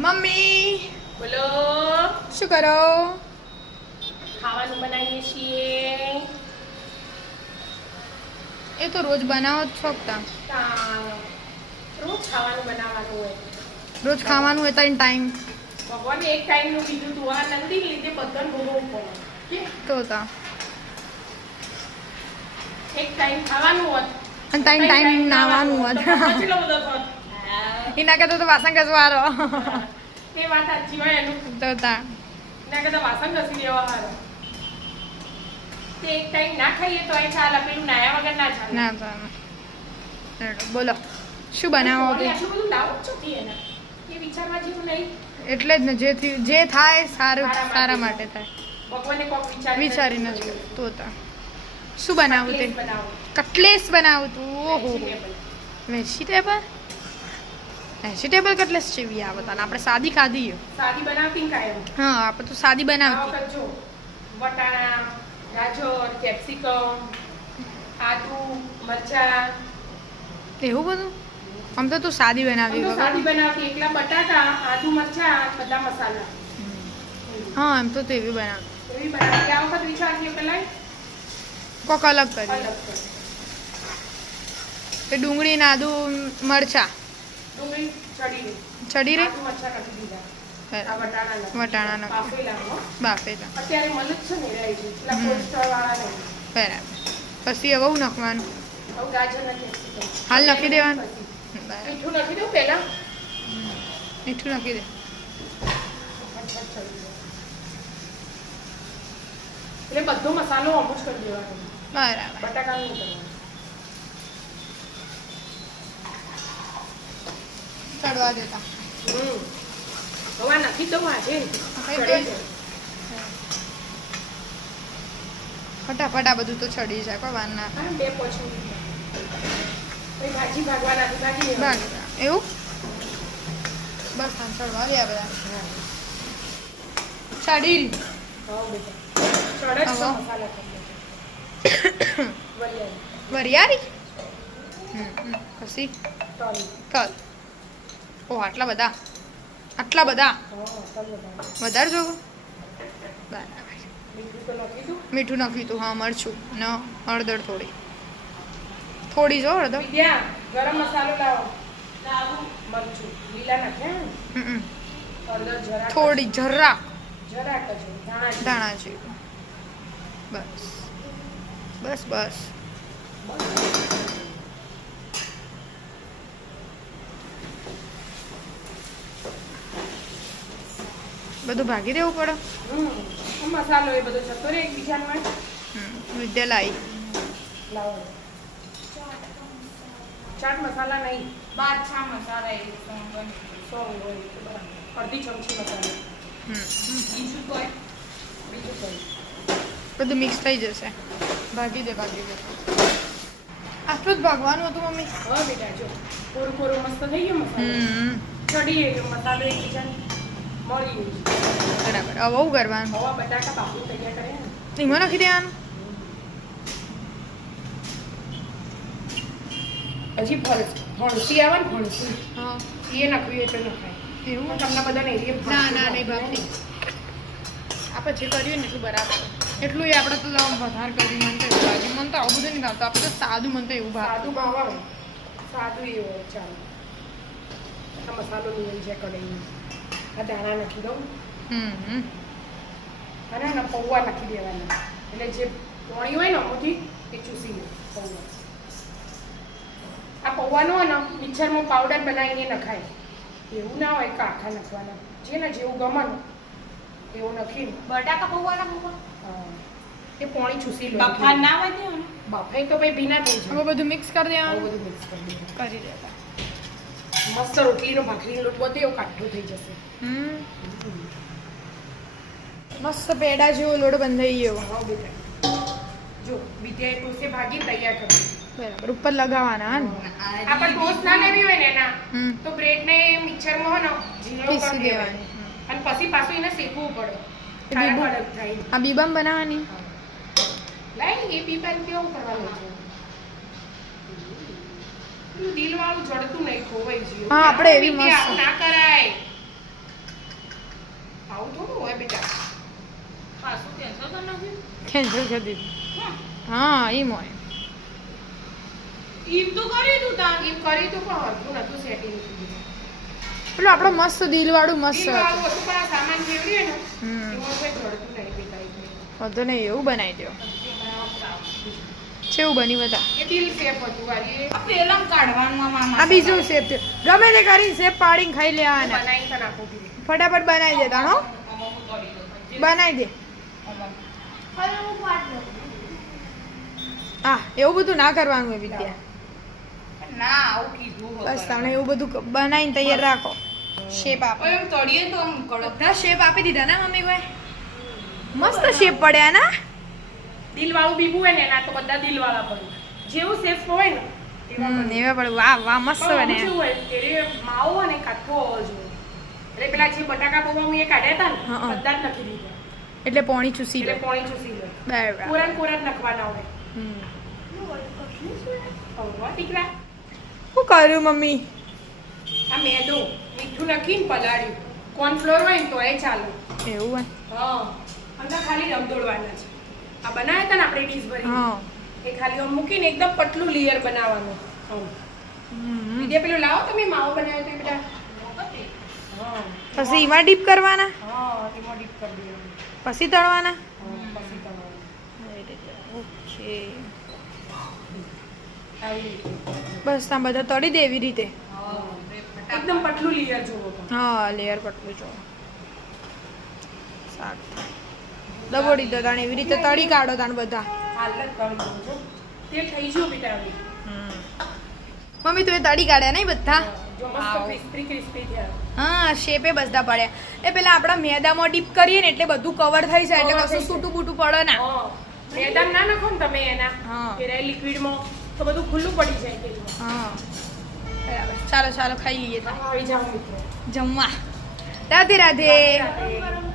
Mummy બોલો શું કરો? ખાવાનું બનાવીએ છીએ. એ તો રોજ બનાવો જ છો તા. રોજ ખાવાનું બનાવવાનું હોય. રોજ ખાવાનું હોય તો ટાઈમ ભગવાને એક ટાઈમનું કીધું તું આ નંદી લીધે બધાને ભોગવવું પડે. તો તા એક ટાઈમ ખાવાનું હોત અને ટાઈમ નાવાનું હોત. કેટલો બધો થોત. એના કરતા તો વાસણ ઘસવારો. એ વાત સાચી હોય એનું. તો તા એના કરતા વાસણ ઘસી દેવા હારો. તે એક ટાઈમ ના ખાઈએ તો એ ચાલે, પેલું નાયા વગર ના ચાલે. ના ચાલે. બોલો શું બનાવો તો? આટલું બધું લાવો છો થી એને એ વિચારવા જેવું નહીં. એટલે જ ને જે થાય સારું સારા માટે થાય. ભગવાને કોક વિચારીને જ તો તા શું બનાવું તે? કટલેસ બનાવું તું. ઓહો વેજીટેબલ કટલેસ જેવી આવે તને. આપણે સાદી ખાધી સાદી બનાવતી ને કાયમ. હા આપણે તો સાદી બનાવતી. જો વટાણા, ગાજર, કેપ્સિકમ, આદુ, મરચાં એવું બધું આમ તો તું સાદી બનાવી. સાદી બનાવતી એકલા બટાટા, આદુ, મરચાં, બધા મસાલા. હા એમ તો એવી બનાવતી. એવી બનાવતી. આ વખત વિચારીએ પેલા કોક અલગ કરી. એ ડુંગળી ને આદુ મરચા ડુંગળી ચડી રહી. મરચાં નાખી દીધા. વટાણા બાફેલા. અત્યારે મન જ છે ને રહી છે એટલા કોલેસ્ટ્રોલ વાળા નહીં. બરાબર. પછી હવે નાખવાનું. હવે ગાજર નાખી હાલ નાખી દેવાનું. મીઠું નાખી દઉં પહેલા. મીઠું નાખી દે. એટલે બધો મસાલો અમુક જ કરી દેવાનો. બરાબર. બટાકાનું નહીં કરવાનું. ચડવા દેતા. હવે નાખી દઉં આજે. ફટાફટ બધું તો ચડી જાય. કોઈ વાર ના બે પછી ભાજી ભાગવા નાખી ભાગી એવું બસ ચડવા દે બધા ચડી. વરિયાળી પછી તલ. ઓહ આટલા બધા વધારે જોવું. બરાબર. મીઠું નાખ્યું તું. હા મરચું ન હળદર થોડી જો હળદર. ગરમ મસાલો લાવો. મરચું લીલા નાખ્યા. થોડી જરાક ધાણા જેવું. બસ બધું ભાગી દેવું પડે. મસાલો એ બધો જતો રહે એકબીજામાં. વિદ્યાલય લાવો. ચાટ મસાલા નહીં. બાદશાહ મસાલા અડધી ચમચી મસાલો. બીજું કોઈ બધું મિક્સ થઈ જશે. ભાગી દે. આટલું જ ભાગવાનું હતું મમ્મી. હા બેટા જો કોરો મસ્ત થઈ ગયો મસાલો. ચડી ગયો મસાલો એકબીજાને મળી ગયું. બરાબર. હવે બહુ કરવાનું. હવે બટાકા બાફી તૈયાર કરે ને એમાં નાખી દેવાનું. હજી ફણસી આવે ને ફણસી હા એ નાખવી એટલે નખાય. એવું તમને બધાને એરિયે ના નહીં ભાગતી. આપણે જે કર્યું ને એટલું બરાબર. એટલું એ આપણે તો વધારે કરી મને તો એવું લાગે. મને તો આવું બધું નહીં ભાવતું. આપણે તો સાદું મને તો એવું ભાવે. સાદું ભાવે. સાદું એ હોય. ચાલો આ મસાલો લઈ જાય કઢાઈ. આ દાણા નાખી દઉં. અને એના પૌવા નાખી દેવાના. એટલે જે પોણી હોય ને આમાંથી એ ચૂસી લે પૌવા. આ પૌવાનો હોય ને મિક્સરમાં પાવડર બનાવીને નખાય. એવું ના હોય કે આખા નાખવાના. જેને જેવું ગમે ને એવું નાખીને બટાકા પૌવાના પૌવા એ પોણી ચૂસી લો. બફા ના હોય ને બફાઈ તો ભાઈ ભીના થઈ જાય. હવે બધું મિક્સ કરી દેવાનું. બધું મિક્સ કરી દેવાનું. કરી દેતા. મસ્ત રોટલીનો ભાખરીનો લોટ બધો એવો કાઠો થઈ જશે. મસ્ત પેડા જેવો લોટ બંધાઈ ગયો. હા બેટા જો વિદ્યાએ ટોસે ભાગી તૈયાર કરી. બરાબર. ઉપર લગાવવાના ને આપણે ટોસ્ટ ના લેવી હોય ને એના તો બ્રેડ ને મિક્સરમાં હોય ને ઝીણો પીસી કરી દેવાની. દેવાની. અને પછી પાછું એને શેકવું પડે. ખારા અલગ થાય. આ બીબામ બનાવવાની. લાઈ એ પીપાન કેવું કરવાનું છે. પેલું દિલ વાળું જડતું નહીં ખોવાઈ ગયું. હા આપણે એવી મસ્ત ના કરાય. કેન્સલ કરી દીધું હા એમ હોય ઈમ તો કરી તું તાર એમ કરી તો પણ હરખું નતું સેટિંગ પેલું આપણો મસ્ત દિલવાળું મસ્ત હતું હતું પણ આ સામાન ફેવરીએ ને હમ એમાં કોઈ જડતું નહીં બેટાઈ વધુ નહીં એવું બનાવી દો કેવું બન્યું બધા એ દિલ શેપ હતું વાળી આ પેલા કાઢવાનું આ મામા આ બીજું શેપ છે ગમે તે કરીને શેપ પાડીને ખાઈ લેવાના બનાવી તો નાખો દીધી ફટાફટ બનાવી દેતા હો બનાવી દે હા એવું બધું ના કરવાનું હોય વિદ્યા ના આવું કીધું બસ તમને એવું બધું બનાવીને તૈયાર રાખો શેપ આપો એમ તળીએ તો આમ કડક બધા શેપ આપી દીધા ના મમ્મી ભાઈ મસ્ત શેપ પડ્યા ના દિલ વાળું બીબુ હોય ને એના તો બધા દિલ વાળા પડે જેવું શેપ હોય ને એવા પડે. એવા પડે વાહ વાહ મસ્ત પણ બને આવું શું હોય કે માવો હોય ને કાઠો હોવો જોઈએ એટલે પેલા જે બટાકા પૌવા મેં કાઢ્યા હતા હા. ને બધા જ નાખી દીધા એટલે પોણી ચૂસી લો એટલે પોણી ચૂસી લે બરાબર કોરા કોરા જ નાખવાના હોય હમ. પૌવા દીકરા શું કર્યું મમ્મી આ મેદો મીઠું નાખીને પલાળ્યું કોર્નફ્લોર હોય ને તો એ ચાલે એવું હોય હા અંદર ખાલી રમદોડવાના છે આ બનાવ્યા હતા ને આપણે ડીશ ભરી હા એ ખાલી આમ મૂકીને એકદમ પતલું લેયર બનાવવાનું આમ. હમ. વિદ્યા પેલું લાવો તમે માવો બનાવ્યો તો એ બેટા હા પછી એમાં ડીપ કરવાના હા એમાં ડીપ કરી દેવાનું પછી તળવાના હા, પછી તમારે ઓકે આવી રીતે બસ તમે બધા તળી દે એવી રીતે એકદમ પતલું લેયર જોવો પણ હા લેયર પટલું જો સારું દબોડી દો તાણે એવી રીતે તળી કાઢો તાણ બધા હાલ જ કરી દઉં છું તે થઈ ગયું બેટા હવે મમ્મી તું એ તળી કાઢ્યા નહીં બધા જો મસ્ત ક્રિસ્પી ક્રિસ્પી થયા હા શેપે બધા પડ્યા એ પેલા આપણા મેદામાં ડીપ કરીએ ને એટલે બધું કવર થઈ જાય એટલે Cover થઈ કશું સૂટું બૂટું પડે ના હા મેદાન ના નાખો ને તમે એના હા. કે લિક્વિડમાં તો બધું ખુલ્લું પડી જાય તેલમાં હા બરાબર ચાલો ચાલો ખાઈ લઈએ તાણ. આવી જાઓ મિત્રો જમવા રાધે રાધે રાધે.